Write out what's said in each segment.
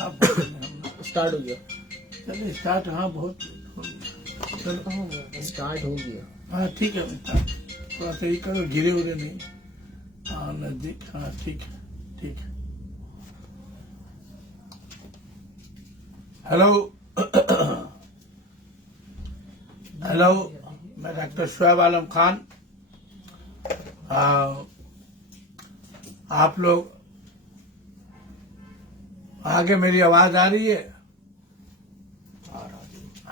आप हम स्टार्ट हो गया। चलिए स्टार्ट। हाँ बहुत हो गया। चलो स्टार्ट हो गया। हाँ ठीक है स्टार्ट। थोड़ा सही करो, गिरे उरे नहीं। हाँ नजदीक। हाँ ठीक है ठीक है। हेलो हेलो, मैं डॉक्टर शुएब आलम खान। आप लोग आगे मेरी आवाज आ रही है?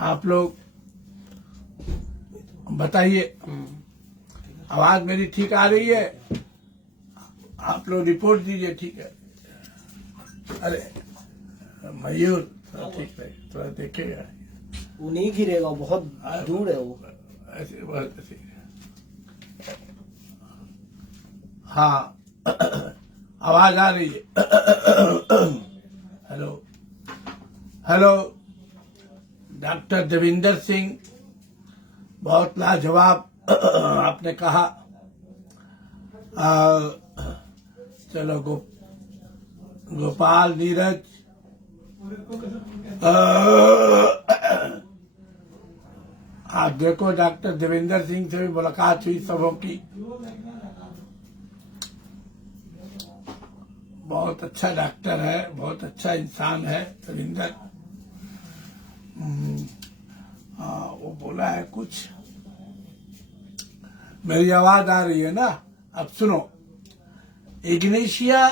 आप लोग बताइए, आवाज मेरी ठीक आ रही है? आप लोग रिपोर्ट दीजिए। ठीक है। अरे मयूर थोड़ा ठीक है, थोड़ा देखेगा। वो नहीं गिरेगा, बहुत दूर है वो। ऐसे बहुत ऐसे। हाँ आवाज आ रही है? Hello hello, doctor Devinder Singh, बहुत लाजवाब आपने कहा। चलो गोपाल, नीरज, आप देखो डॉक्टर देविंदर सिंह से भी मुलाकात हुई सबों की। बहुत अच्छा डॉक्टर है, बहुत अच्छा इंसान है देविंदर। वो बोला है कुछ। मेरी आवाज आ रही है ना? अब सुनो, Ignatia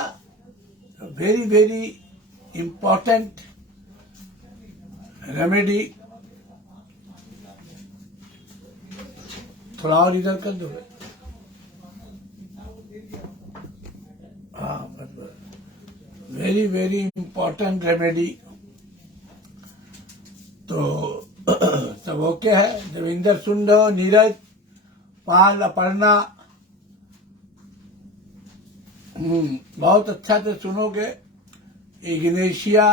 very very important remedy. थोड़ा और इधर कर दो। हाँ वेरी वेरी इम्पोर्टेंट रेमेडी। तो सब ओके है? देविंदर सुन रहे हो? नीरज, पाल, अपर्णा, बहुत अच्छा से सुनोगे। इग्नेशिया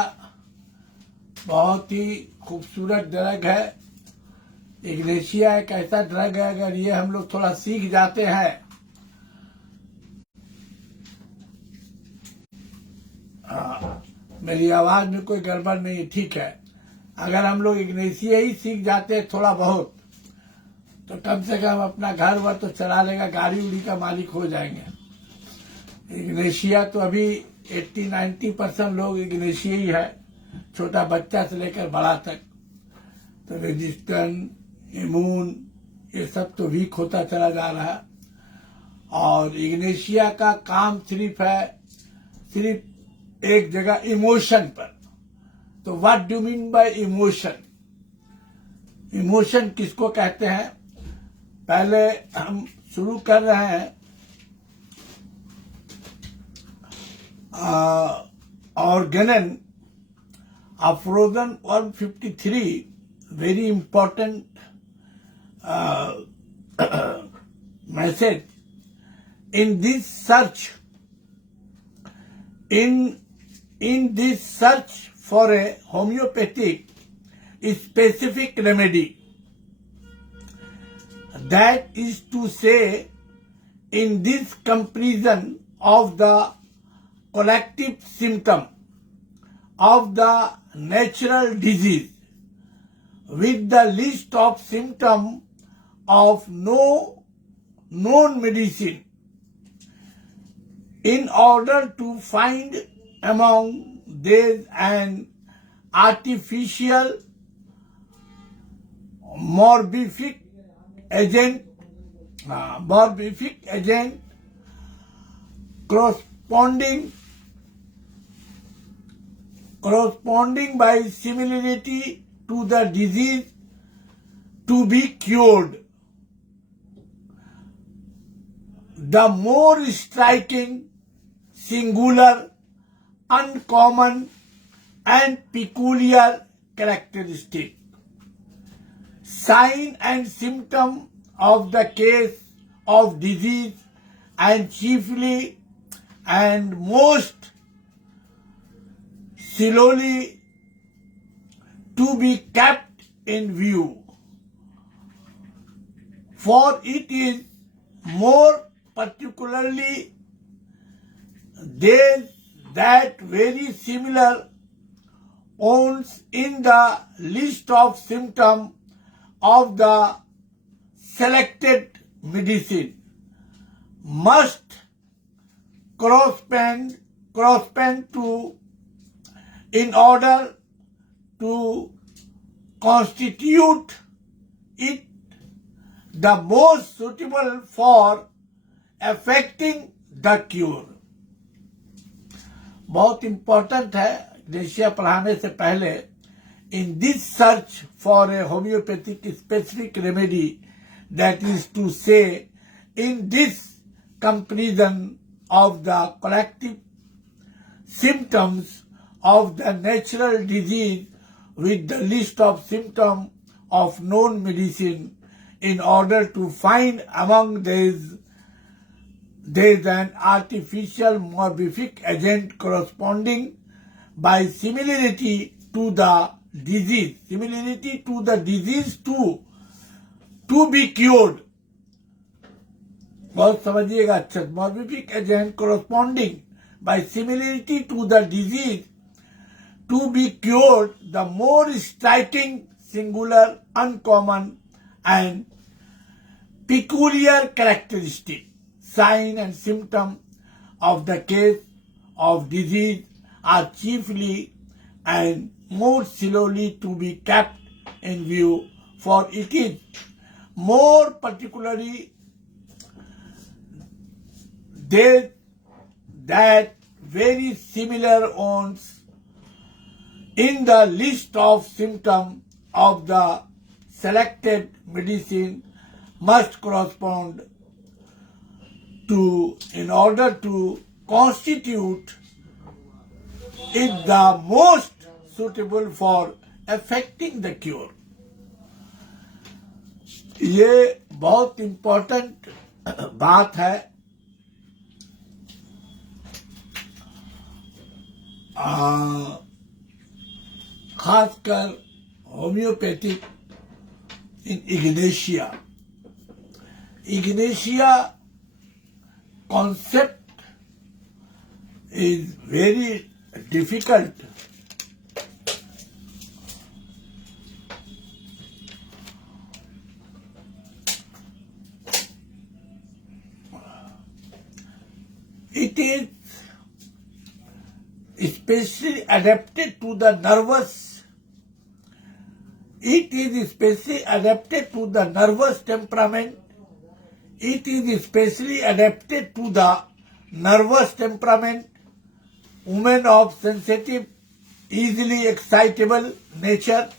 बहुत ही खूबसूरत ड्रग है। इग्नेशिया एक ऐसा ड्रग है, अगर ये हम लोग थोड़ा सीख जाते हैं, मेरी आवाज में कोई गड़बड़ नहीं, ठीक है। अगर हम लोग इग्नेशिया ही सीख जाते हैं थोड़ा बहुत, तो कम से कम अपना घर वर तो चला लेगा, गाड़ी उड़ी का मालिक हो जाएंगे। इग्नेशिया तो अभी 80-90% लोग इग्नेशिया ही है, छोटा बच्चा से लेकर बड़ा तक। तो रेजिस्टेंस, इम्यून, ये सब तो वीक होता चला जा रहा है। और इग्नेशिया का काम सिर्फ एक जगह, इमोशन पर। तो what do mean by emotion? Emotion किसको कहते हैं? पहले हम शुरू कर रहे हैं Organon अफ्रोजन 153, very important message in this search. In this search for a homeopathic specific remedy, that is to say, in this comparison of the collective symptom of the natural disease with the list of symptoms of no known medicine, in order to find among these an artificial morbific agent corresponding by similarity to the disease to be cured. The more striking, singular, uncommon, and peculiar characteristic, sign and symptom of the case of disease, and chiefly and most slowly to be kept in view, for it is more particularly these that very similar owns in the list of symptoms of the selected medicine must correspond to in order to constitute it the most suitable for affecting the cure. बहुत important है gratia पढ़ाने से पहले in this search for a homeopathic specific remedy, that is to say, in this comparison of the collective symptoms of the natural disease with the list of symptoms of known medicine, in order to find among these there is an artificial morphic agent corresponding by similarity to the disease to be cured. बहुत समझिएगा अच्छा. Morphic agent corresponding by similarity to the disease to be cured, the more striking, singular, uncommon and peculiar characteristic, sign and symptom of the case of disease are chiefly and more slowly to be kept in view, for it is more particularly that very similar ones in the list of symptoms of the selected medicine must correspond to in order to constitute it the most suitable for affecting the cure. ये बहुत important बात है. खासकर homeopathic in Ignatia concept is very difficult. It is especially adapted to the nervous. It is especially adapted to the nervous temperament. It is especially adapted to the nervous temperament, women of sensitive, easily excitable nature,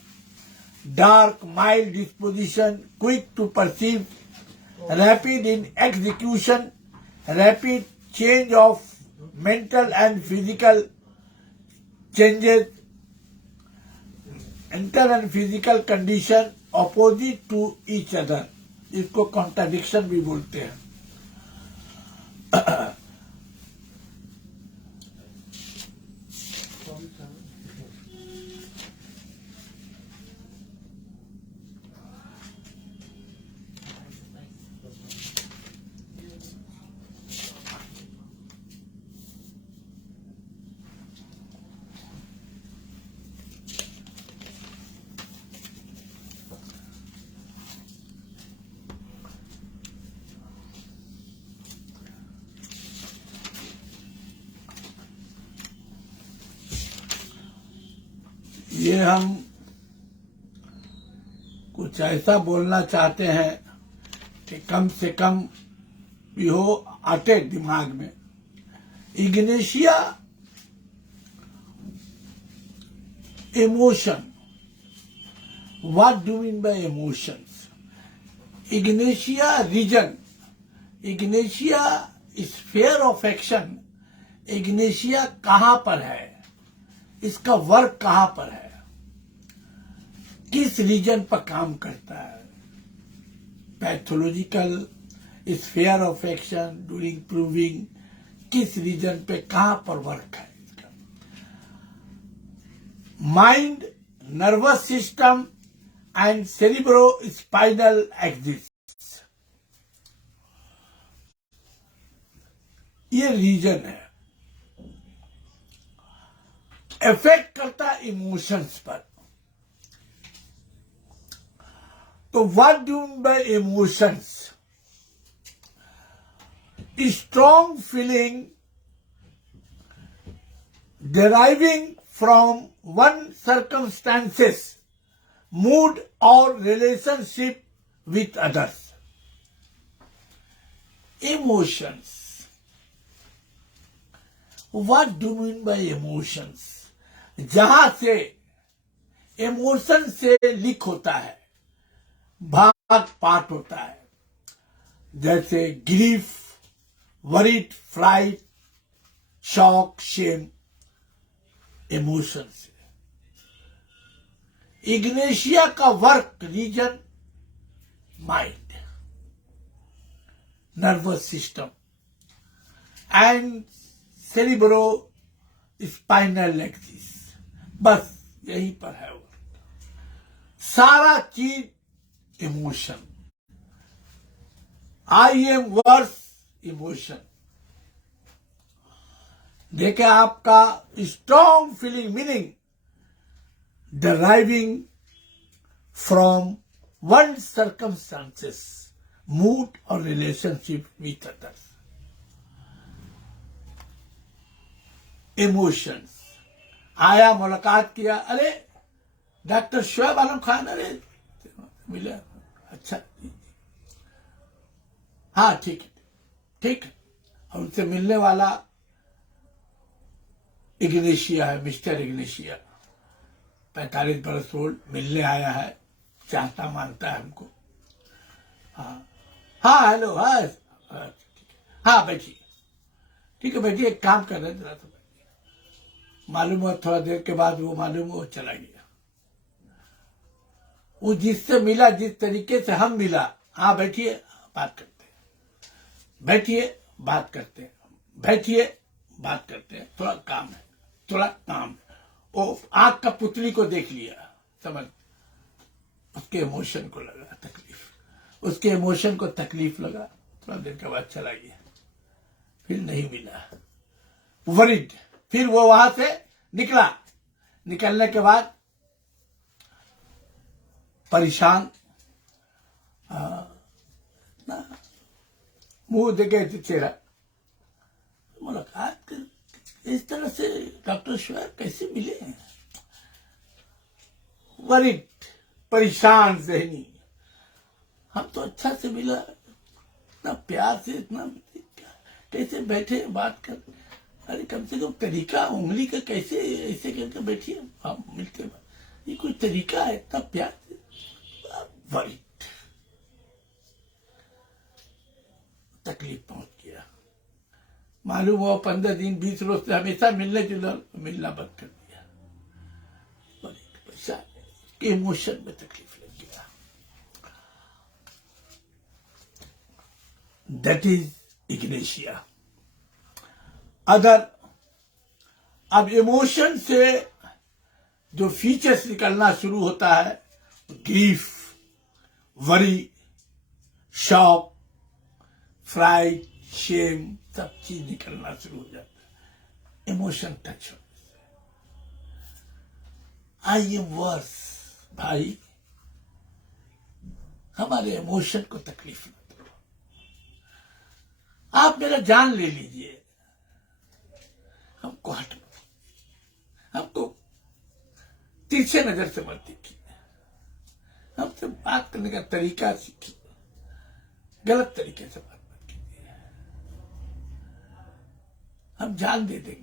dark, mild disposition, quick to perceive, rapid in execution, rapid change of mental and physical changes, mental and physical condition opposite to each other. इसको contradiction भी बोलते हैं. ये हम कुछ ऐसा बोलना चाहते हैं कि कम से कम भी हो आटे दिमाग में. Ignatia emotion. What do you mean by emotions? Ignatia region. Ignatia sphere of action. Ignatia कहाँ पर है, इसका वर्क कहाँ पर है, किस रीजन पर काम करता है. Pathological sphere of action during proving, किस रीजन पे कहाँ पर वर्क है इसका. Mind, nervous system and cerebro spinal axis, ये रीजन है. इफेक्ट करता है इमोशंस पर। तो what do mean by emotions? Strong feeling deriving from one circumstances, mood or relationship with others. Emotions. What do you mean by emotions? जहां से emotion से लिक होता है, भाग पाट होता है, जैसे grief, worried, fright, shock, shame, emotion से। इग्नेशिया का work region mind, nervous system and cerebro spinal axis, बस यहीं पर है वो सारा चीज emotion. I am worse emotion. देखे आपका strong feeling meaning driving from one circumstances, mood और रिलेशनशिप विथ अदर्स। इमोशंस। आया, मुलाकात किया, अरे डॉक्टर शोएब आलम खान, अरे मिला, अच्छा, हाँ ठीक है, ठीक है। और उनसे मिलने वाला इग्नेशिया है, मिस्टर इग्नेशिया, 45 बरस ओल्ड, मिलने आया है, चाहता मानता है हमको। हाँ हाँ, हेलो, हाँ हाँ, बैठिए, ठीक है, बैठिए, एक काम कर रहे हैं, जरा तो बैठिए। मालूम हुआ थोड़ा देर के बाद वो मालूम हुआ चला गया। वो जिससे मिला, जिस तरीके से हम मिला, हाँ बैठिए, बात करते हैं, बैठिए, बात करते हैं, बैठिए, बात करते हैं, थोड़ा काम है, थोड़ा काम है। वो आंख का पुतली को देख लिया, समझ, उसके इमोशन को लगा तकलीफ, उसके इमोशन को तकलीफ लगा, थोड़ा देर के बाद चला गया, फिर नहीं मिला, वरिड। फिर वो वहां से निकला, निकलने के बाद परेशान, मुंह देखे चेहरा, मुलाकात कर, इस तरह से डॉक्टर शोएब कैसे मिले हैं? वरिड, परेशान ज़हनी। हम तो अच्छा से मिला, इतना प्यार से, इतना कैसे बैठे बात कर, अरे कम से कम तरीका, उंगली का कैसे ऐसे करके बैठिए, हम मिलते, ये कोई तरीका है इतना प्यार से? वरिड, तकलीफ पहुंच गया। मालूम हुआ 15 दिन 20 रोज से हमेशा मिलने जुलना, मिलना बंद कर दिया। पैसा के इमोशन में तकलीफ लग गया। That is Ignatia. अगर अब इमोशन से जो फीचर्स निकलना शुरू होता है, grief, worry, shock, fright, shame, सब चीज निकलना शुरू हो जाता है इमोशन टच होने से। आई एम वर्स, भाई हमारे इमोशन को तकलीफ न दो, आप मेरा जान ले लीजिए, हमको हट, हमको तिरछे नजर से मत देखिए, हमसे बात करने का तरीका सीखिए, गलत तरीके से बात मत कीजिए, हम जान दे देंगे।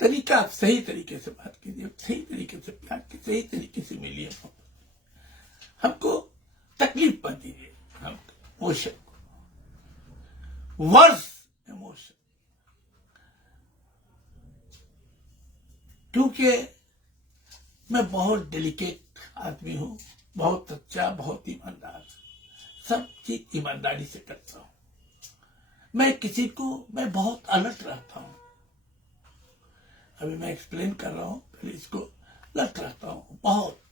तरीका आप सही तरीके से बात कीजिए, सही तरीके से प्यार की, सही तरीके से मिलिए, हमको तकलीफ मत दीजिए, हम इमोशन को, वर्स इमोशन, क्योंकि मैं बहुत डेलिकेट आदमी हूं, बहुत सच्चा, बहुत ईमानदार, सब चीज ईमानदारी से करता हूं। मैं किसी को, मैं बहुत अलर्ट रहता हूं, अभी मैं एक्सप्लेन कर रहा हूं, पहले इसको अलर्ट रहता हूं, बहुत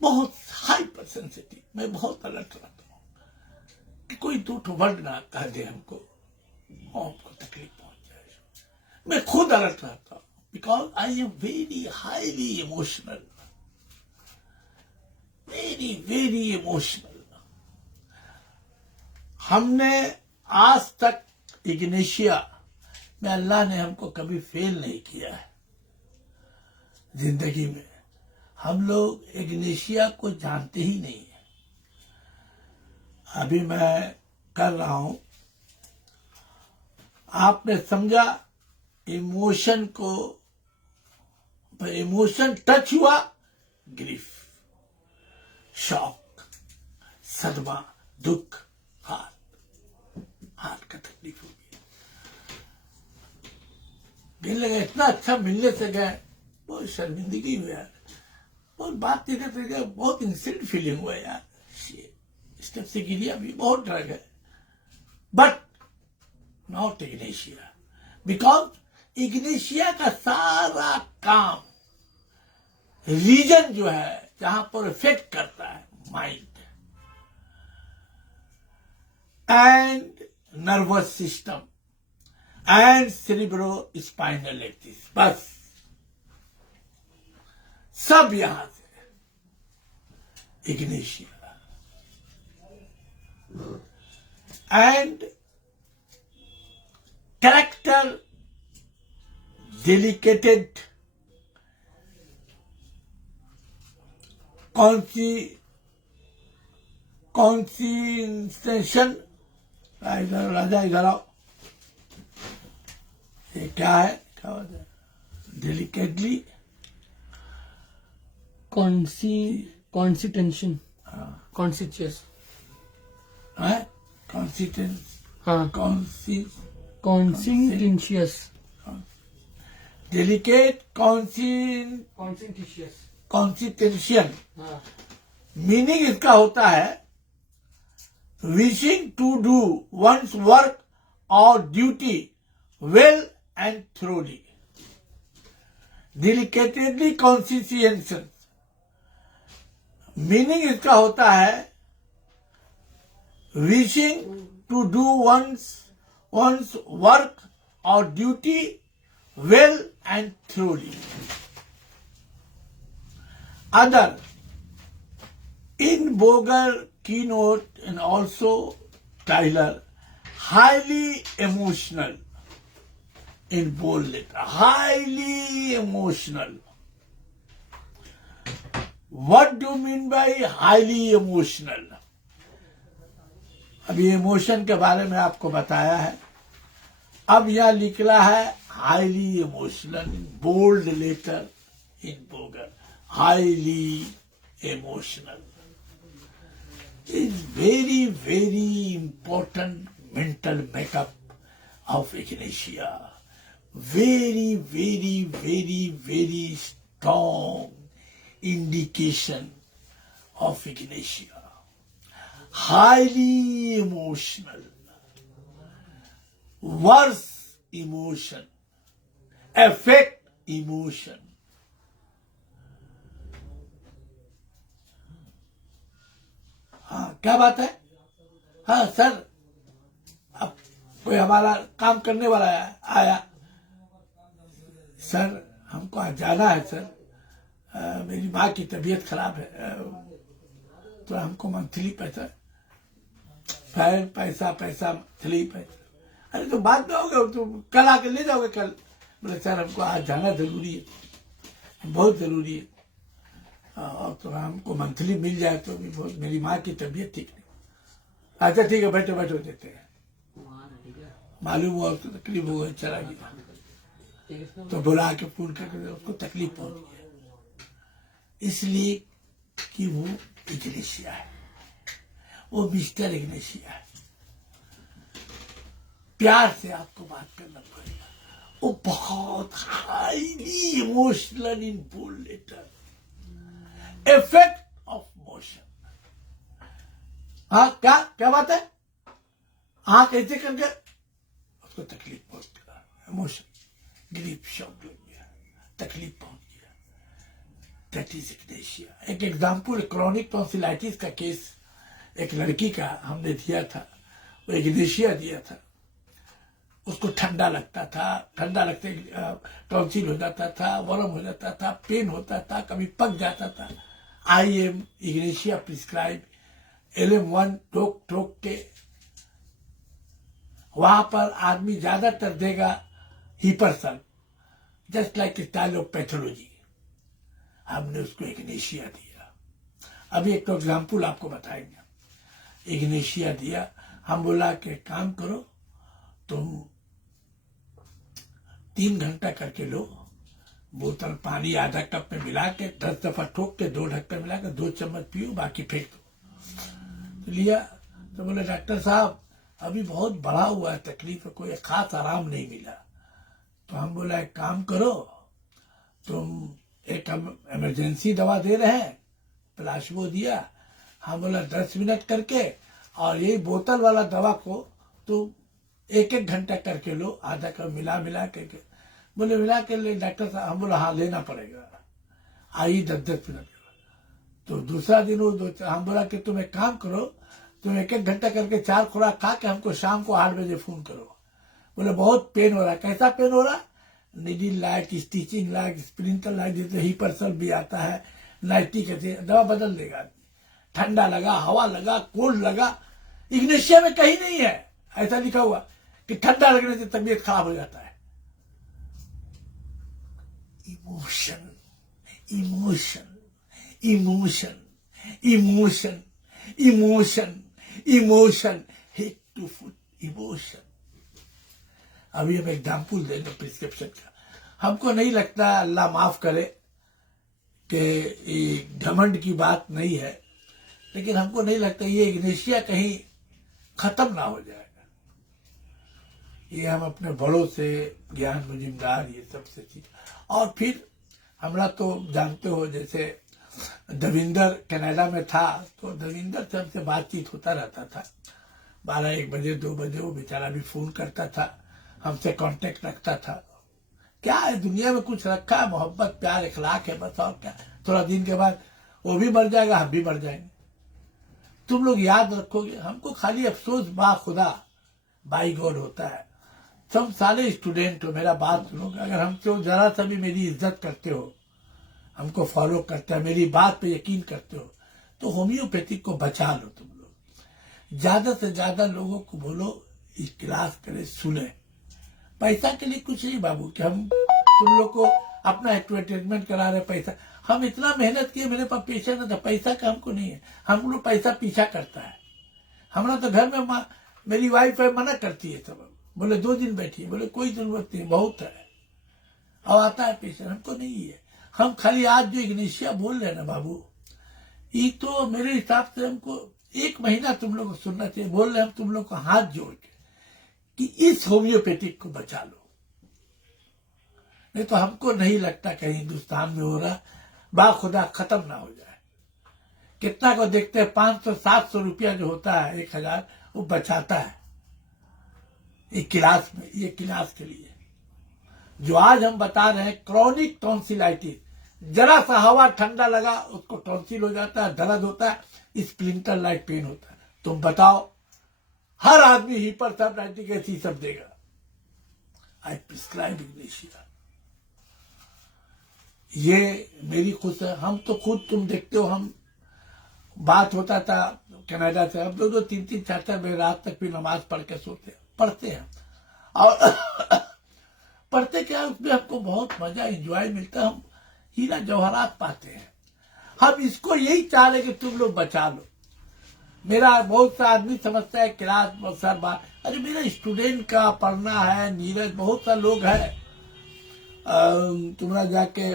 बहुत हाइपर सेंसिटिव, मैं बहुत अलर्ट रहता हूं कि कोई दो वर्ड ना कह दे हमको, हमको तकलीफ पहुंच जाए, मैं खुद अलर्ट रहता हूं, because I am very highly emotional, very very emotional. हमने आज तक इग्नेशिया में, अल्लाह ने हमको कभी फेल नहीं किया है जिंदगी में। हम लोग इग्नेशिया को जानते ही नहीं है। अभी मैं कर रहा हूं, आपने समझा इमोशन को, इमोशन टच हुआ, ग्रीफ, शॉक, सदमा, दुख, हार्ट का तकलीफ हो गया। दिल लगा इतना अच्छा मिलने से गए, बहुत शर्मिंदगी हुई यार, बहुत बात करते बहुत इंसिडेंट फीलिंग हुआ यार, स्टेप से गिरिया भी, बहुत डर गए। But not Ignatia, because Ignatia का सारा काम, रीजन जो है जहां पर इफेक्ट करता है, mind and nervous system and cerebro spinal axis, बस सब यहां से इग्नेशिया। एंड कैरेक्टर डेलिकेटेड कॉन्सिस्टेंशन, इधर राजा इधर आओ, ये क्या है, क्या होता है, डेलिकेटली कॉन्सिटेंशन, कॉन्सिचियस, है, कॉन्सिटेंस, हाँ, कॉन्सिटेंशियस, डेलिकेट कॉन्सिटेंशियस, कॉन्सिटेंशियन। हाँ, मीनिंग इसका होता है wishing to do one's work और duty well and thoroughly, dedicatedly conscientious. Meaning इसका होता है wishing to do one's work और duty well and thoroughly. Other in Boger keynote and also Tyler, highly emotional in bold letter, highly emotional. What do you mean by highly emotional? अभी emotion के बारे में आपको बताया है, अब यहां लिखला है highly emotional in bold letter in बोगर। Highly emotional is very, very important mental makeup of ignatia. Very, very, very, very strong indication of ignatia. Highly emotional, worse emotion, affect emotion. हाँ, क्या बात है? हाँ सर, अब कोई हमारा काम करने वाला आया, सर हमको आज जाना है सर, मेरी माँ की तबीयत खराब है, तो हमको मंथली पैसा, पैसा मंथली पैसा। अरे तो बात में होगा, तो कल आके ले जाओगे कल। बोले सर हमको आज जाना जरूरी है, बहुत जरूरी है, और तो हमको मंथली मिल जाए तो भी बहुत, मेरी माँ की तबीयत ठीक नहीं। अच्छा ठीक है, बैठो बैठो देते हैं। मालूम हुआ उसको तकलीफ हो गई, चला गया, तो बुला के फोन करके उसको तकलीफ पहुंच गई, इसलिए कि वो इग्नेशिया है, वो मिस्टर इग्नेशिया है। प्यार से आपको बात करना पड़ेगा। वो बहुत highly emotional in bold letter, effect of motion. हाँ क्या क्या बात है? हाँ कैसे करके उसको तकलीफ पहुंच गया, इमोशन, ग्रीफ, शॉक लग गया, तकलीफ पहुंच गया, दैट इज इग्नेशिया। एक एग्जाम्पल क्रॉनिक टॉन्सिलाइटिस का केस एक लड़की का हमने दिया था, वो इग्नेशिया दिया था। उसको ठंडा लगता था, ठंडा लगते टॉन्सिल हो जाता था, वर्म हो जाता था, पेन होता था, कभी पक जाता था। I am Ignatia prescribe LM1 ठोक ठोक के। वहां पर आदमी ज्यादातर देगा हिपरसल, just like style of pathology. हमने उसको इग्नेशिया दिया। अभी एक तो एग्जाम्पल आपको बताएंगे। इग्नेशिया दिया, हम बोला कि काम करो, तुम 3 घंटा करके लो, बोतल पानी आधा कप में मिला के 10 दफा ठोक के 2 ढक्कन मिला के 2 चम्मच पियो, बाकी फेंक दो। तो लिया, तो बोले डॉक्टर साहब अभी बहुत बढ़ा हुआ है तकलीफ, कोई खास आराम नहीं मिला। तो हम बोला एक काम करो, तुम एक हम इमरजेंसी दवा दे रहे हैं, प्लास्बो दिया। हम बोला 10 मिनट करके, और यही बोतल वाला दवा को तुम 1-1 घंटा करके लो, आधा कप मिला मिला के। बोले मिला के ले डॉक्टर साहब। हम बोला हाँ लेना पड़ेगा, आई 10-10 मिनट। तो दूसरा दिन वो हम बोला कि तुम एक काम करो, तुम 1-1 घंटा करके 4 खुराक खा के हमको शाम को 8 बजे फोन करो। बोले बहुत पेन हो रहा है। कैसा पेन हो रहा? Needle like, stitching like, sprinter like, जैसे हिपरसल भी आता है, नाइटी कहते हैं, दवा बदल देगा। ठंडा लगा, हवा लगा, कोल्ड लगा। इग्नेशिया में कहीं नहीं है ऐसा लिखा हुआ कि ठंडा लगने से तबीयत खराब हो जाता है। Emotion, emotion, emotion, emotion, emotion, emotion, head to foot emotion. अभी हम एग्जाम्पल देंगे प्रिस्क्रिप्शन का। हमको नहीं लगता, अल्लाह माफ करे, कि घमंड की बात नहीं है, लेकिन हमको नहीं लगता ये इग्नेशिया कहीं खत्म ना हो जाएगा। ये हम अपने बड़ों से ज्ञान मुजिमदार ये सब से चीज। और फिर हमरा तो जानते हो, जैसे दविंदर कनाडा में था, तो दविंदर से हमसे बातचीत होता रहता था। 12-1 बजे 2 बजे वो बेचारा भी फोन करता था, हमसे कांटेक्ट रखता था। क्या है दुनिया में कुछ रखा है? मोहब्बत, प्यार, इखलाक है बस, और क्या। थोड़ा दिन के बाद वो भी मर जाएगा, हम भी मर जाएंगे। तुम लोग याद रखोगे। हमको खाली अफसोस बा खुदा, बाई गॉड होता है। तुम सारे स्टूडेंट हो, मेरा बात सुनोगे, अगर हमसे जरा सा भी मेरी इज्जत करते हो, हमको फॉलो करते हो, मेरी बात पे यकीन करते हो, तो होम्योपैथिक को बचा लो। तुम लोग ज्यादा से ज्यादा लोगों को बोलो इस क्लास करे, सुने। पैसा के लिए कुछ नहीं बाबू कि हम तुम लोग को अपना एडवर्टाइजमेंट करा रहे। पैसा, हम इतना मेहनत किए, मेरे पास पैसा ना था, पैसा का हमको नहीं है। हम लोग पैसा पीछा करता है। हमारा तो घर में मेरी वाइफ है, मना करती है सब, बोले 2 दिन बैठिए, बोले कोई जरूरत नहीं, बहुत है, और आता है पैसा। हमको नहीं है। हम खाली आज जो इग्नेशिया बोल रहे हैं ना बाबू, ये तो मेरे हिसाब से हमको 1 महीना तुम लोग को सुनना चाहिए। बोल रहे हम तुम लोग को हाथ जोड़ के कि इस होम्योपैथिक को बचा लो, नहीं तो हमको नहीं लगता कहीं हिंदुस्तान में हो रहा बाखुदा खत्म ना हो जाए। कितना को देखते हैं, 500-700 रुपया जो होता है, 1000, वो बचाता है एक क्लास में। ये क्लास के लिए जो आज हम बता रहे हैं, क्रॉनिक टॉन्सिलाइटिस, जरा सा हवा ठंडा लगा उसको टॉन्सिल हो जाता है, दर्द होता है, स्प्लिंटर लाइक पेन होता है। तुम बताओ, हर आदमी हिपरसल्फाइटिक एसिड सब देगा। आई प्रिस्क्राइब इग्नेशिया। ये मेरी खुद है। हम तो खुद, तुम देखते हो, हम बात होता था कनाडा से, हम 2-2, 3-3, 4-4 बजे रात तक भी नमाज पढ़ के सोते हैं, पढ़ते हैं। और पढ़ते क्या, उसमें हमको बहुत मजा, एंजॉय मिलता है, हम हीरा जवाहरात पाते हैं। हम इसको यही चाह रहे कि तुम लोग बचा लो। मेरा बहुत सा आदमी समझता है क्लास बहुत सार बात, अरे मेरा स्टूडेंट का पढ़ना है, नीरज, बहुत सा लोग है, तुम्हारा जाके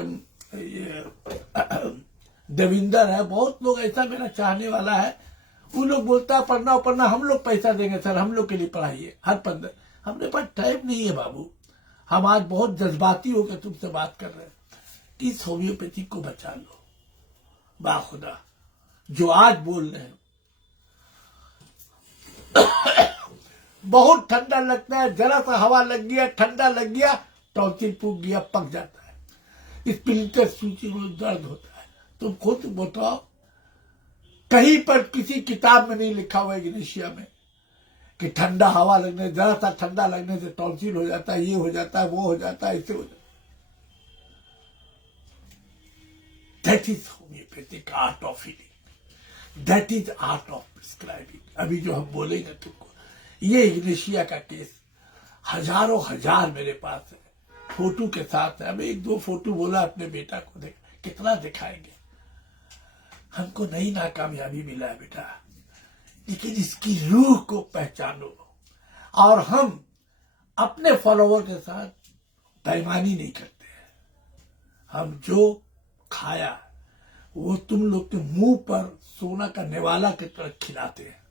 देविंदर है, बहुत लोग ऐसा मेरा चाहने वाला है। वो लोग बोलता है पढ़ना पढ़ना, हम लोग पैसा देंगे सर, हम लोग के लिए पढ़ाइए हर 15। हमने पास टाइम नहीं है बाबू। हम आज बहुत जज्बाती होकर तुमसे बात कर रहे हैं। इस होम्योपैथिक को बचा लो बाखुदा, जो आज बोल रहे हैं। बहुत ठंडा लगता है, जरा सा हवा लग गया, ठंडा लग गया, टॉन्सिल फूक गया, पक जाता है, स्प्लिंटर सूची में दर्द होता है। तुम खुद बताओ, कहीं पर किसी किताब में नहीं लिखा हुआ इग्नेशिया में कि ठंडा हवा लगने, जरा सा ठंडा लगने से टॉन्सिल हो जाता है, ये हो जाता है, वो हो जाता है, इससे हो जाता है। That is homeopathic art of healing, that is art of prescribing. अभी जो हम बोलेंगे तुमको, ये इग्नेशिया का केस हजारों हजार मेरे पास है, फोटो के साथ है। अब एक दो फोटो बोला अपने बेटा को, देख कितना दिखाएंगे। हमको नई नाकामयाबी मिला है बेटा, लेकिन इसकी रूह को पहचानो। और हम अपने फॉलोवर के साथ बेईमानी नहीं करते हैं। हम जो खाया वो तुम लोग के मुंह पर सोना का निवाला की तरह खिलाते हैं।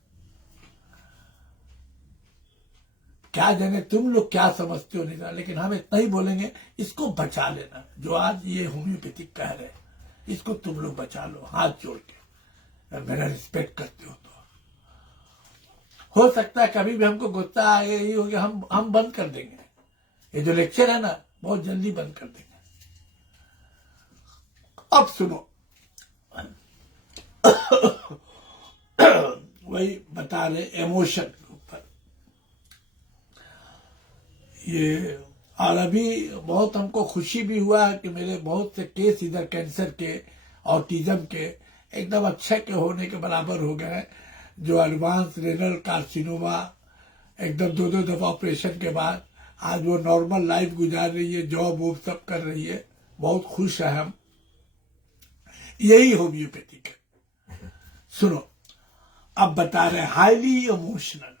क्या जाने तुम लोग क्या समझते हो नहीं जाने, लेकिन हम इतना ही बोलेंगे, इसको बचा लेना। जो आज ये होम्योपैथिक कह रहे हैं, इसको तुम लोग बचा लो, हाथ जोड़ के। मेरा रिस्पेक्ट करते हो हो सकता है कभी भी हमको गुस्सा आए, यही हो गया, हम बंद कर देंगे। ये जो लेक्चर है ना, बहुत जल्दी बंद कर देंगे। अब सुनो, वही बता रहे इमोशन के ऊपर ये। और अभी बहुत हमको खुशी भी हुआ है कि मेरे बहुत से केस इधर कैंसर के, ऑटिज्म के एकदम अच्छे के होने के बराबर हो गए हैं। जो एडवांस रेनल कार्सिनोमा एकदम 2-2 दफा ऑपरेशन के बाद आज वो नॉर्मल लाइफ गुजार रही है, जॉब वॉब सब कर रही है। बहुत खुश है हम। यही होम्योपैथिक है। सुनो, अब बता रहे हाईली इमोशनल।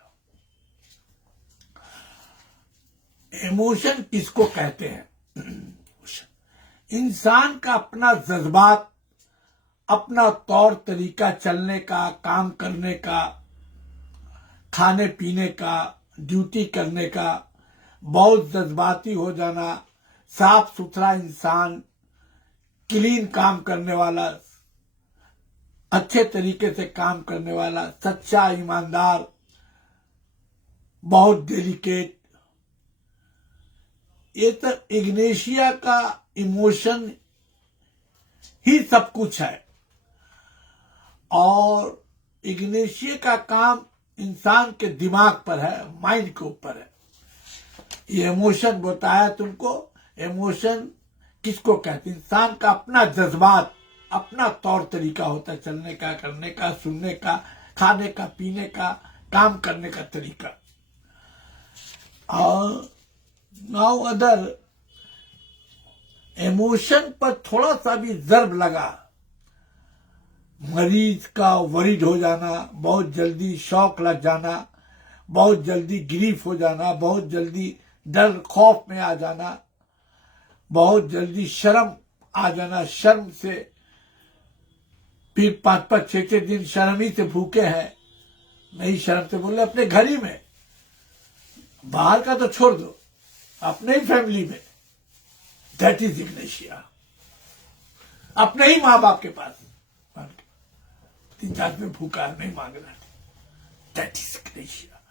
इमोशन किसको कहते हैं? इंसान का अपना जज्बात, अपना तौर तरीका चलने का, काम करने का, खाने पीने का, ड्यूटी करने का, बहुत जज्बाती हो जाना, साफ सुथरा इंसान, क्लीन काम करने वाला, अच्छे तरीके से काम करने वाला, सच्चा, ईमानदार, बहुत डेलिकेट, ये तो इग्नेशिया का इमोशन ही सब कुछ है। और इग्नेशिया का काम इंसान के दिमाग पर है, माइंड के ऊपर है। ये इमोशन बताया तुमको। इमोशन किसको कहते हैं? इंसान का अपना जज्बात, अपना तौर तरीका होता है चलने का, करने का, सुनने का, खाने का, पीने का, काम करने का तरीका। और नाउ अदर इमोशन पर थोड़ा सा भी जर्ब लगा, मरीज का वरीड हो जाना, बहुत जल्दी शौक लग जाना, बहुत जल्दी ग्रीफ हो जाना, बहुत जल्दी डर खौफ में आ जाना, बहुत जल्दी शर्म आ जाना, शर्म से फिर 5-5, 6-6 दिन शर्म ही से भूखे हैं। नहीं शर्म से बोले अपने घर ही में, बाहर का तो छोड़ दो, अपने ही फैमिली में। That is Ignatia. अपने ही माँ बाप के पास 3-4 में भूखा नहीं मांग रहा, दैट इज इग्नेशिया।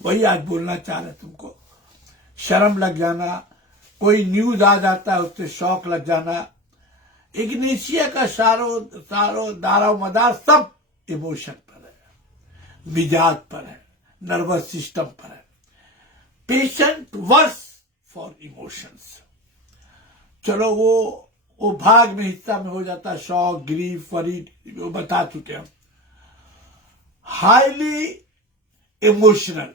वही आज बोलना चाह रहे तुमको। शर्म लग जाना, कोई न्यूज आ जाता है उससे शौक लग जाना। इग्नेशिया का सारो दारो मदार सब इमोशन पर है, मिजाज पर है, नर्वस सिस्टम पर है। Patient worse for emotions. चलो वो भाग में हिस्सा में हो जाता है, शौक, ग्रीफ, वरीड, वो बता चुके हम। हाईली इमोशनल,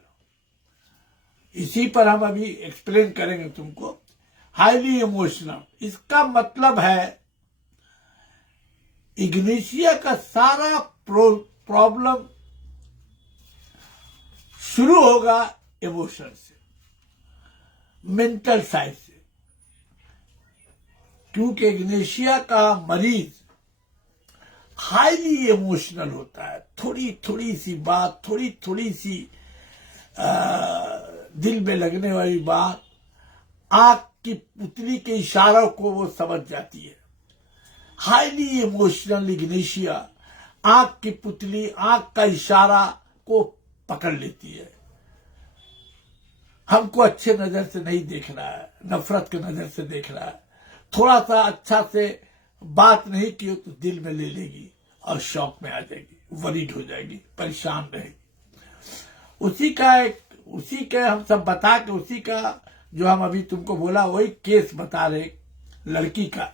इसी पर हम अभी एक्सप्लेन करेंगे तुमको। हाईली इमोशनल, इसका मतलब है इग्नेशिया का सारा प्रॉब्लम शुरू होगा इमोशन से, मेंटल साइड से। क्योंकि इग्नेशिया का मरीज हाईली इमोशनल होता है। थोड़ी थोड़ी सी बात, थोड़ी थोड़ी सी दिल में लगने वाली बात, आंख की पुतली के इशारों को वो समझ जाती है। हाईली इमोशनल इग्नेशिया आंख की पुतली, आंख का इशारा को पकड़ लेती है। हमको अच्छे नजर से नहीं देख रहा है, नफरत के नजर से देख रहा है। थोड़ा सा अच्छा से बात नहीं की हो तो दिल में ले लेगी और शौक में आ जाएगी, वरीड हो जाएगी, परेशान रहेगी। उसी के हम सब बता के उसी का जो हम अभी तुमको बोला वही केस बता रहे लड़की का।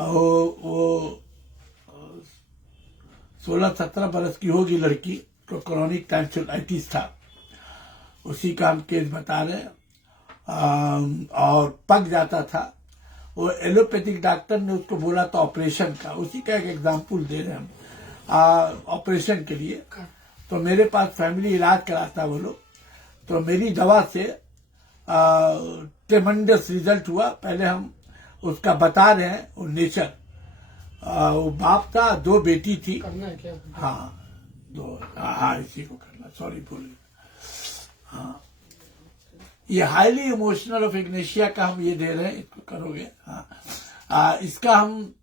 वो 16-17 बरस की होगी लड़की, तो क्रॉनिक टांसिलाइटिस था, उसी का हम केस बता रहे हैं। और पक जाता था, वो एलोपैथिक डॉक्टर ने उसको बोला था ऑपरेशन का, उसी का एक एग्जाम्पल दे रहे हैं हम ऑपरेशन के लिए। तो मेरे पास फैमिली इलाज कराता वो लोग, तो मेरी दवा से ट्रेमेंडस रिजल्ट हुआ। पहले हम उसका बता रहे हैं वो नेचर। वो बाप था, 2 बेटी थी। करना है क्या? हाँ 2, हाँ इसी को करना, सॉरी भूल गया। हाँ ये हाईली इमोशनल ऑफ इग्नेशिया का हम ये दे रहे हैं, इसको करोगे। हाँ इसका हम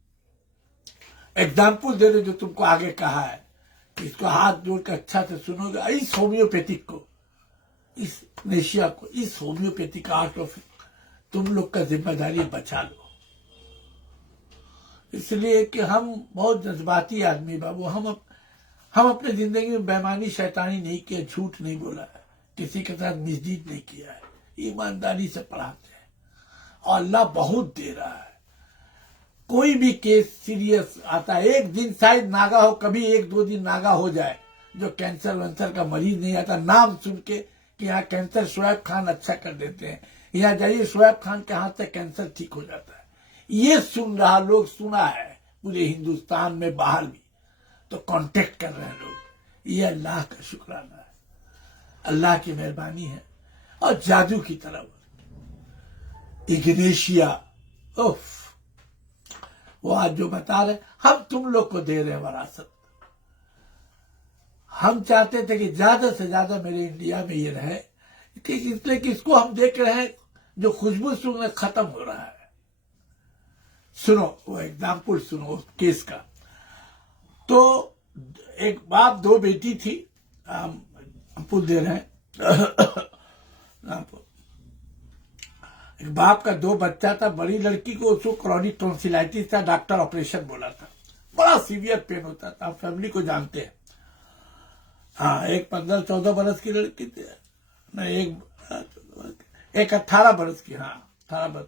एग्जाम्पल दे रहे जो तुमको आगे कहा है, इसको हाथ जोड़ के अच्छा से सुनोगे। इस होम्योपैथिक को, इस इग्नेशिया को, इस होम्योपैथिक आर्ट ऑफ तुम लोग का जिम्मेदारी बचा लो। इसलिए कि हम बहुत जज्बाती आदमी बाबू, हम अपने जिंदगी में बेईमानी शैतानी नहीं किया, झूठ नहीं बोला है, किसी के साथ मिसडीड नहीं किया है, ईमानदारी से पढ़ाते हैं और अल्लाह बहुत दे रहा है। कोई भी केस सीरियस आता है, एक दिन शायद नागा हो, कभी 1-2 दिन नागा हो जाए, जो कैंसर वैंसर का मरीज नहीं आता, नाम सुन के कि यहाँ कैंसर शोएब खान अच्छा कर देते हैं, यहाँ जाइए शोएब खान के हाथ से कैंसर ठीक हो जाता है, ये सुन रहा लोग, सुना है पूरे हिंदुस्तान में, बाहर भी, तो कांटेक्ट कर रहे हैं लोग। ये अल्लाह का शुक्राना है, अल्लाह की मेहरबानी है। और जादू की तरफ इग्नेशिया, उफ, वो आज जो बता रहे हम तुम लोग को दे रहे हैं वरासत। हम चाहते थे कि ज्यादा से ज्यादा मेरे इंडिया में ये रहे, इसलिए कि इसको हम देख रहे हैं जो खुशबू सुनने खत्म हो रहा है। सुनो वो एग्जाम्पल, सुनो उस केस का। तो एक बाप 2 बेटी थी, हम दे रहे हैं एक बाप का 2 बच्चा था, बड़ी लड़की को उसको क्रॉनिक टॉन्सिलाइटिस था, डॉक्टर ऑपरेशन बोला था, बड़ा सीवियर पेन होता था, आप फैमिली को जानते हैं। हाँ एक 15-14 बरस की लड़की थी, नहीं एक 18 बरस की, हाँ 18 बरस।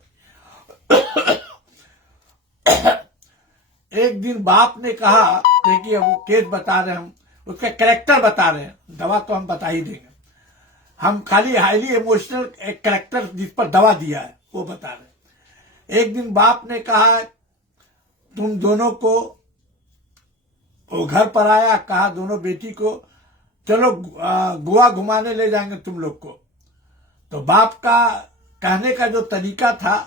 एक दिन बाप ने कहा, देखिए वो केस बता रहे हैं हम, उसका कैरेक्टर बता रहे हैं, दवा तो हम बता ही देंगे, हम खाली हाईली इमोशनल एक कैरेक्टर जिस पर दवा दिया है वो बता रहे हैं। एक दिन बाप ने कहा तुम दोनों को, वो घर पर आया, कहा दोनों बेटी को चलो गोवा घुमाने ले जाएंगे तुम लोग को। तो बाप का कहने का जो तरीका था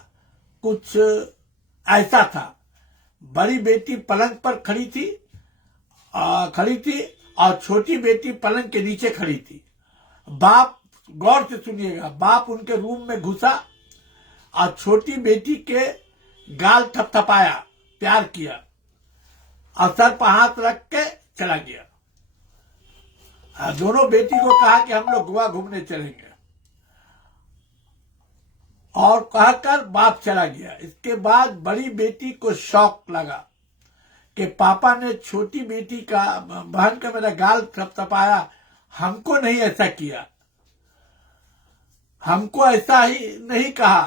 कुछ ऐसा था, बड़ी बेटी पलंग पर खड़ी थी और छोटी बेटी पलंग के नीचे खड़ी थी। बाप, गौर से सुनिएगा, बाप उनके रूम में घुसा और छोटी बेटी के गाल थपथपाया, प्यार किया और सर पर हाथ रख के चला गया। दोनों बेटी को कहा कि हम लोग गोवा घूमने चलेंगे और कहकर बाप चला गया। इसके बाद बड़ी बेटी को शौक लगा कि पापा ने छोटी बेटी का, बहन का मेरा गाल थपथपाया, हमको नहीं ऐसा किया, हमको ऐसा ही नहीं कहा,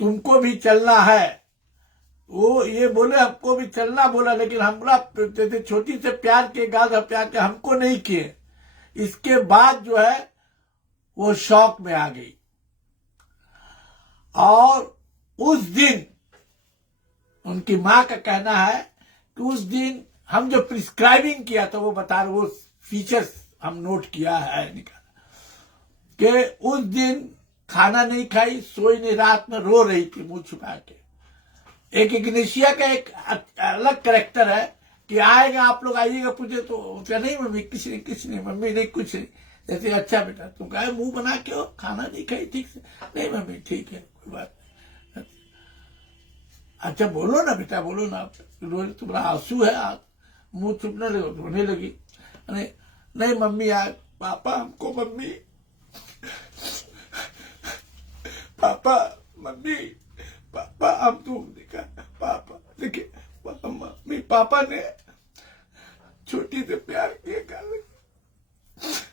तुमको भी चलना है। वो ये बोले हमको भी चलना बोला, लेकिन हमरा छोटी से प्यार के गाल प्यार के हमको नहीं किए। इसके बाद जो है वो शौक में आ गई और उस दिन उनकी मां का कहना है कि उस दिन हम जो प्रिस्क्राइबिंग किया था वो बता रहे, वो फीचर्स हम नोट किया है निकाला कि उस दिन खाना नहीं खाई, सोई नहीं, रात में रो रही थी मुंह छुपा के। एक इग्नेशिया का एक अलग कैरेक्टर है कि आएगा, आप लोग आइएगा, पूछे तो क्या नहीं मम्मी, किसी ने मम्मी नहीं, कुछ नहीं। जैसे अच्छा बेटा तुम कहे मुंह बना के हो, खाना नहीं खाई ठीक से, नहीं मम्मी ठीक है कोई बात नहीं। अच्छा बोलो ना बेटा, बोलो ना, तुम्हारा आंसू है, आप मुंह चुपने लगे, रोने लगी। नहीं मम्मी यार, पापा हमको, मम्मी पापा, मम्मी पापा, हम तो देखा पापा, देखिए मम्मी, पापा ने छोटी से प्यार किए गाने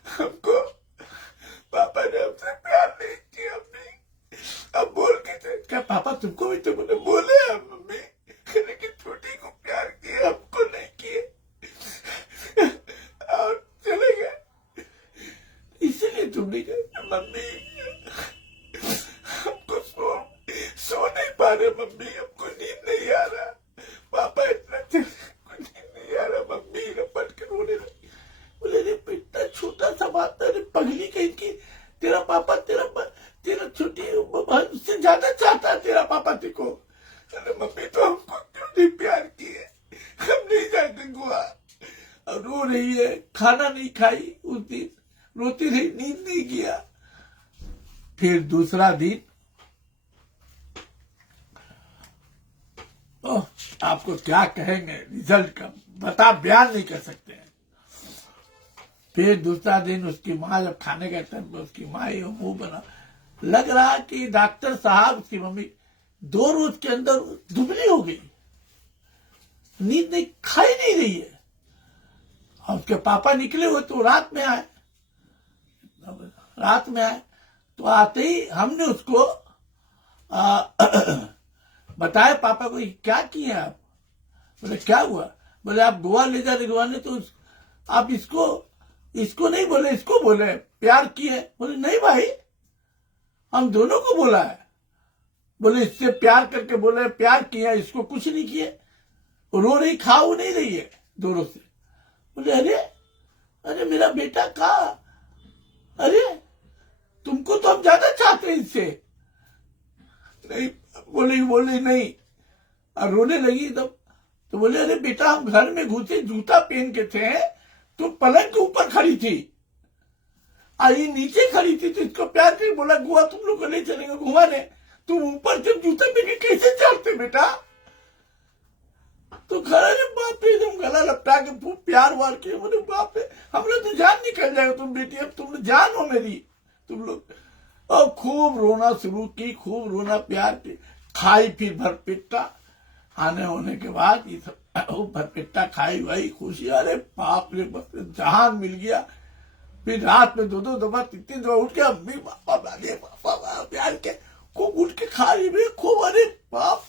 हमको पापा ने हमसे प्यार नहीं किया मम्मी। अब बोल के थे क्या पापा तुमको भी तो बोले हैं मम्मी, लेकिन छोटी को प्यार किए हमको नहीं किए और चले गए। इसीलिए तुम नहीं गए मम्मी, हमको सो नहीं पा रहे मम्मी, हमको नींद नहीं आ रहा, पापा इतना नींद नहीं आ रहा मम्मी, रपट के रोने लगी। बोले रे बेटा छोटा सा बात है, पगली कहीं की, तेरा पापा तेरा छोटी उससे ज्यादा चाहता है तेरा पापा तेको। अरे मम्मी तो हमको क्यों नहीं प्यार किए, हम नहीं जाएंगे गोवा। और रो रही है, खाना नहीं खाई उस दिन, रोती रही, नींद नहीं किया। फिर दूसरा दिन आपको क्या कहेंगे, रिजल्ट का बयान नहीं कर सकते हैं। फिर दूसरा दिन उसकी माँ जब खाने के टाइम पर उसकी माँ ही मुंह बना, लग रहा कि डॉक्टर साहब उसकी मम्मी 2 रोज के अंदर दुबली हो गई, नींद नहीं खाई नहीं रही है। और उसके पापा निकले हुए तो रात में आए तो आते ही हमने उसको बताया पापा को क्या किए आप। बोले क्या हुआ, बोले आप गोवा ले जा रहे तो आप इसको नहीं बोले, इसको बोले प्यार किए। बोले नहीं भाई, हम दोनों को बोला है। बोले इससे प्यार करके बोले प्यार किया, इसको कुछ नहीं किए, रो रही, खाओ नहीं रही है दोनों से। बोले अरे मेरा बेटा कहा, अरे तुमको तो हम ज्यादा चाहते हैं इससे। नहीं बोले नहीं, और रोने लगी तब। तो बोले अरे बेटा हम घर में घुसे, जूता पहन के थे, तुम पलंग के ऊपर खड़ी थी, ये नीचे खड़ी थी, तो इसको प्यार करके बोला गोवा तुम लोग को नहीं चलेंगे घुमाने, तुम ऊपर से जूता पहन के कैसे चलते बेटा। तो खड़ा बाप रे, एकदम गला लपटा के खूब प्यार वार किए। बोले बाप रे, हमरा तो जान निकल जाएगा, तुम बेटी अब तुम जान हो मेरी, तुम लोग। और खूब रोना शुरू की, खूब रोना, प्यार की, खाई फिर भरपेटा। आने होने के बाद ये सब भरपेटा खाई वाई, खुशी, अरे बाप रे जहान मिल गया। फिर रात में 2-2 दफा 3-3 दफा उठ के अम्मी पापा प्यार के खूब उठ के खा रही खूब। अरे बाप,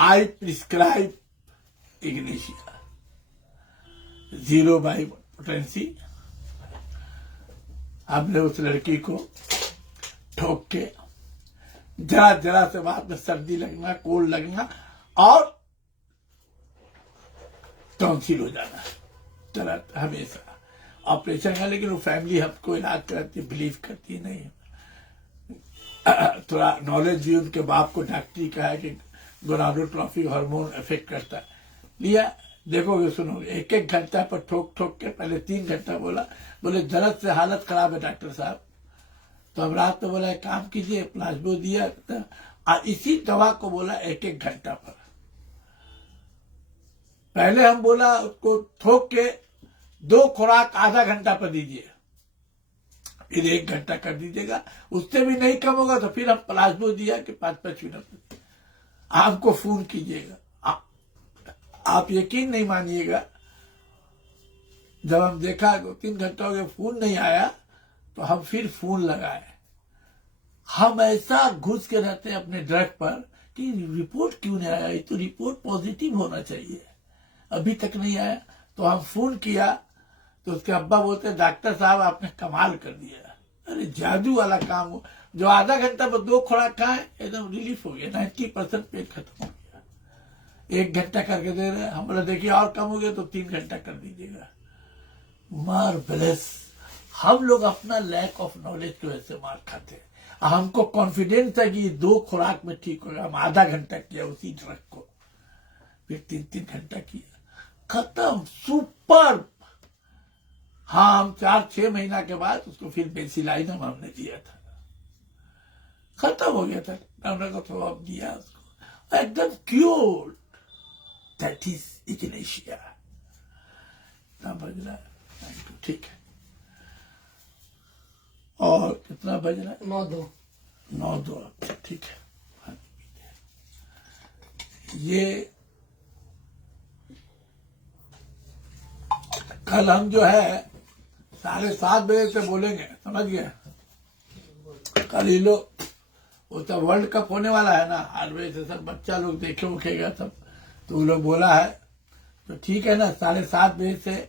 आई प्रिस्क्राइब इग्नेशिया 0 बाई पोटेंसी। हमने उस लड़की को ठोक के जरा से बात में सर्दी लगना, कोल्ड लगना और टॉन्सिल हो जाना तरह हमेशा ऑपरेशन है। लेकिन वो फैमिली हमको इलाज कराती, बिलीव करती नहीं। थोड़ा नॉलेज भी उनके बाप को डॉक्टरी का है कि गोनाडोट्रोफिक हार्मोन इफेक्ट करता है। लिया देखोगे सुनोगे, 1-1 घंटा पर ठोक के, पहले 3 घंटा बोला। बोले दर्द से हालत खराब है डॉक्टर साहब। तो हम रात में बोला एक काम कीजिए, प्लाज्मो दिया, इसी दवा को बोला 1-1 घंटा पर। पहले हम बोला उसको ठोक के 2 खुराक आधा घंटा पर दीजिए, फिर 1 घंटा कर दीजिएगा, उससे भी नहीं कम होगा तो फिर हम प्लाज्मो दिया कि 5-5 मिनट आपको फोन कीजिएगा। आप यकीन नहीं मानिएगा, जब हम देखा 2-3 घंटा हो गया फोन नहीं आया, तो हम फिर फोन लगाए। हम ऐसा घुस के रहते हैं अपने ड्रग पर कि रिपोर्ट क्यों नहीं आया, ये तो रिपोर्ट पॉजिटिव होना चाहिए, अभी तक नहीं आया। तो हम फोन किया तो उसके अब्बा बोलते डॉक्टर साहब आपने कमाल कर दिया, अरे जादू वाला काम हो। जो आधा घंटा पर 2 खुराक खाए एकदम रिलीफ हो गया, 90% पेट खत्म हो गया। 1 घंटा करके दे रहे हैं, हम बोला देखिए और कम हो गया तो 3 घंटा कर दीजिएगा। मार्वेलस। हम लोग अपना लैक ऑफ नॉलेज की वजह से मार खाते हैं। हमको कॉन्फिडेंस है कि 2 खुराक में ठीक होगा, हम आधा घंटा किया उसी ड्रग को, फिर 3-3 घंटा किया, खत्म, सुपर। हाँ, हम 4-6 महीना के बाद उसको फिर बेंसिलाइनम हमने दिया था, खत्म हो गया था। हमने को थोड़ा दिया उसको, एकदम क्योर। That is Ignatia. बज रहा है, ठीक है। और कितना बज रहा है? 9:02। अच्छा ठीक है। ये कल हम जो है 7:30 से बोलेंगे, समझ गए। कल ये लोग वो तो वर्ल्ड कप होने वाला है ना, 8 बजे से सब बच्चा लोग देखे उखेगा सब, तो वो लोग बोला है तो ठीक है ना, 7:30 से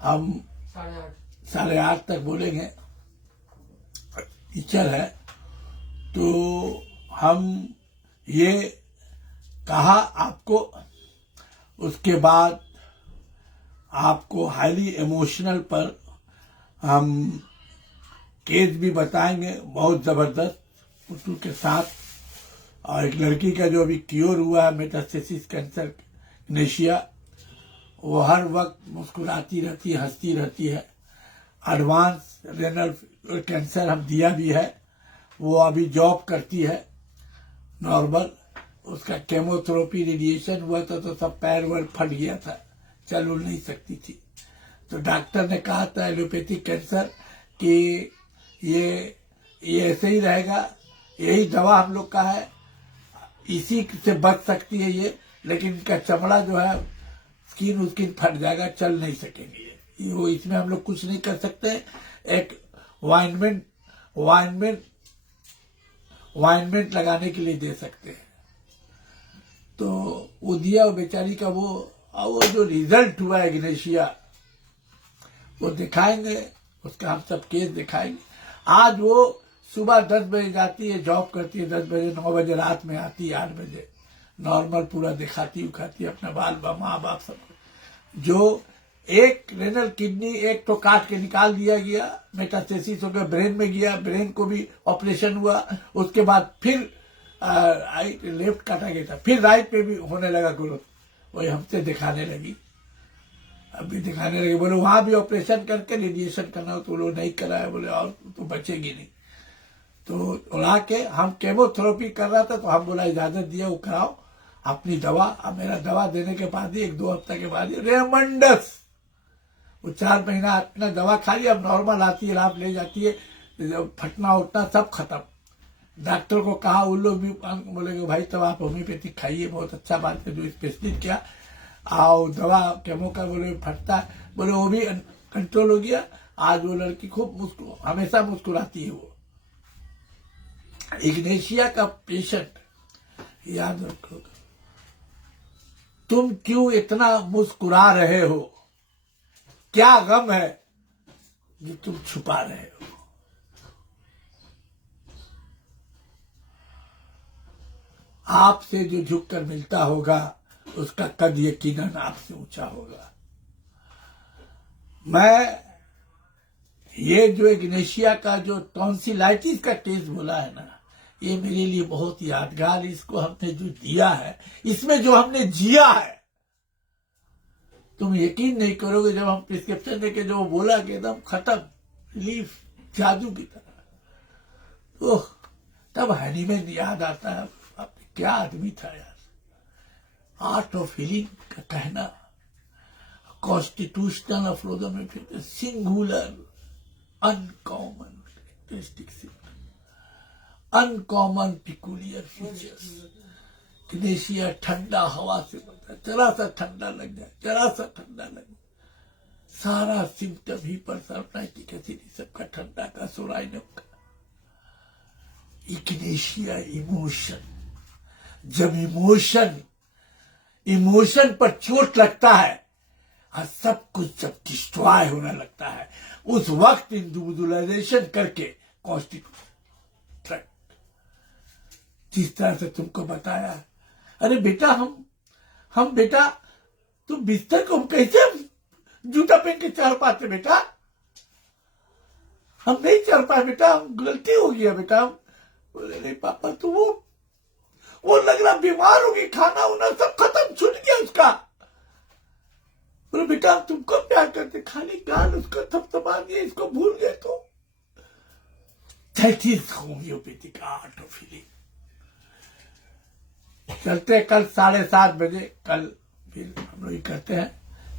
हम 8:30 तक बोलेंगे। टीचर है तो हम ये कहा आपको, उसके बाद आपको हाईली इमोशनल पर हम केस भी बताएंगे, बहुत जबरदस्त पुटू के साथ। और एक लड़की का जो अभी क्योर हुआ है मेटास्टेसिस कैंसर इग्नेशिया, वो हर वक्त मुस्कुराती रहती है, हंसती रहती है। एडवांस रेनल कैंसर हम दिया भी है, वो अभी जॉब करती है नॉर्मल। उसका केमोथेरेपी रेडिएशन हुआ था तो सब पैर वैर फट गया था, चल उल नहीं सकती थी। तो डॉक्टर ने कहा था एलोपैथिक कैंसर कि ये ऐसे ही रहेगा, यही दवा हम लोग का है, इसी से बच सकती है ये, लेकिन इनका चमड़ा जो है स्किन फट जाएगा, चल नहीं सकेंगे ये, वो इसमें हम लोग कुछ नहीं कर सकते। एक वाइनमेंट लगाने के लिए दे सकते हैं। तो वो दिया, वो बेचारी का वो जो रिजल्ट हुआ है इग्नेशिया, वो दिखाएंगे, उसका हम सब केस दिखाएंगे। आज वो सुबह 10 बजे जाती है, जॉब करती है 10 बजे, 9 बजे रात में आती है 8 बजे, नॉर्मल पूरा दिखाती उखाती अपना बाल माँ बाप सब। जो एक रेनल किडनी एक तो काट के निकाल दिया गया, मेटास्टेसिस हो गया, ब्रेन में गया, ब्रेन को भी ऑपरेशन हुआ। उसके बाद फिर लेफ्ट काटा गया था, फिर राइट पे भी होने लगा ग्रोथ, वही हमसे दिखाने लगी, अभी दिखाने लगे। बोले वहां भी ऑपरेशन करके रेडिएशन करना हो, तो लोग नहीं कराया, बोले और तो बचेगी नहीं। तो उड़ा के हम केमोथेरेपी कर रहा था, तो हम बोला इजाजत दिया, वो कराओ अपनी दवा। अब मेरा दवा देने के बाद ही 1-2 हफ्ते के बाद ही रेमंडस, वो 4 महीना अपना दवा खा लिया, अब नॉर्मल आती है, आप ले जाती है, फटना उठना सब खत्म। डॉक्टर को कहा, उन लोग भी बोलेगे भाई तब आप होम्योपैथिक खाइए, बहुत अच्छा बात है जो स्पेशलिस्ट किया, आओ दवा केमो का बोले फटता है, बोले वो भी कंट्रोल हो गया। आज वो लड़की खूब हमेशा मुस्कुराती है। वो इग्नेशिया का पेशेंट, याद रखो, तुम क्यों इतना मुस्कुरा रहे हो, क्या गम है जो तुम छुपा रहे हो। आपसे जो झुककर मिलता होगा उसका कद यकीनन आपसे ऊंचा होगा। मैं ये जो इग्नेशिया का जो टॉन्सिलाइटिस का टेस्ट बोला है ना, ये मेरे लिए बहुत यादगार, इसको हमने जो दिया है, इसमें जो हमने जिया है, तुम यकीन नहीं करोगे। जब हम प्रिस्क्रिप्शन देके जो बोला कि एकदम खत्म, रिलीफ, जादू की तरह, ओह तब हनीमैन याद आता है। क्या आदमी था यार, आर्ट ऑफ हीलिंग का कहना, कॉन्स्टिट्यूशनल अफ्रोजन singular uncommon characteristics, uncommon peculiar features. Ignatia ठंडा हवा से बनता है, जरा सा ठंडा लग जाए, जरा सा ठंडा लग जाए, सारा सिम्टम ही पर नाइट्रिक एसिड सबका ठंडा का सोराइनम का। इग्नेशिया इमोशन, जब इमोशन पर चोट लगता है और सब कुछ जब डिस्ट्रॉय होने लगता है, उस वक्त इंडिविजुअलाइजेशन करके कॉन्स्टिट्यूशन, जिस तरह से तुमको बताया, अरे बेटा हम बेटा तुम बिस्तर को हम कैसे जूता पहन के चढ़ पाते बेटा, हम नहीं चढ़ पाए बेटा, हम गलती हो गया बेटा। बोले नहीं पापा, तो वो लग रहा बीमार होगी, खाना उना सब खत्म, छूट गया उसका। बोले बेटा हम तुमको प्यार करते, खाली गाल उसको थपथपा दिया, इसको भूल गए। तो that is homeopathic art of healing. चलते कल 7:30 बजे, कल फिर हम लोग करते हैं।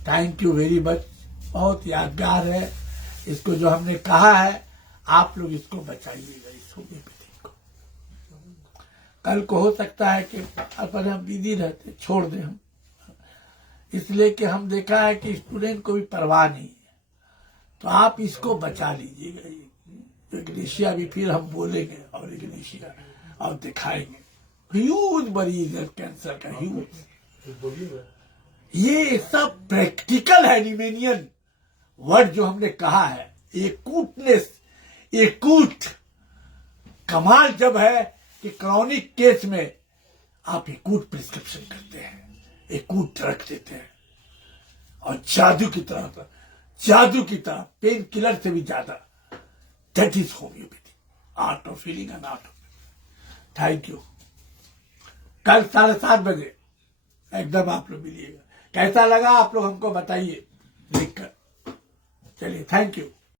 थैंक यू वेरी मच, बहुत यादगार है। इसको जो हमने कहा है, आप लोग इसको बचाइएगा, इस होम्योपैथिक को। कल को हो सकता है कि अपन हम बिजी रहते, छोड़ दें हम, इसलिए कि हम देखा है कि स्टूडेंट को भी परवाह नहीं है, तो आप इसको बचा लीजिएगा। इग्नेशिया भी फिर हम बोलेंगे और इग्नेशिया और दिखाएंगे। ह्यूज मरीज है कैंसर का, ह्यूज। ये सब प्रैक्टिकल है निमेनियन वर्ड जो हमने कहा है। एकूटनेस, एकूट कमाल जब है कि क्रॉनिक केस में आप एकूट प्रिस्क्रिप्शन करते हैं, एकूट रख देते हैं, और जादू की तरह पेन किलर से भी ज्यादा। That is homeopathy, art of healing and art of. Thank you. कल 7:30 बजे एकदम आप लोग मिलिएगा। कैसा लगा आप लोग हमको बताइए लिखकर। चलिए, थैंक यू।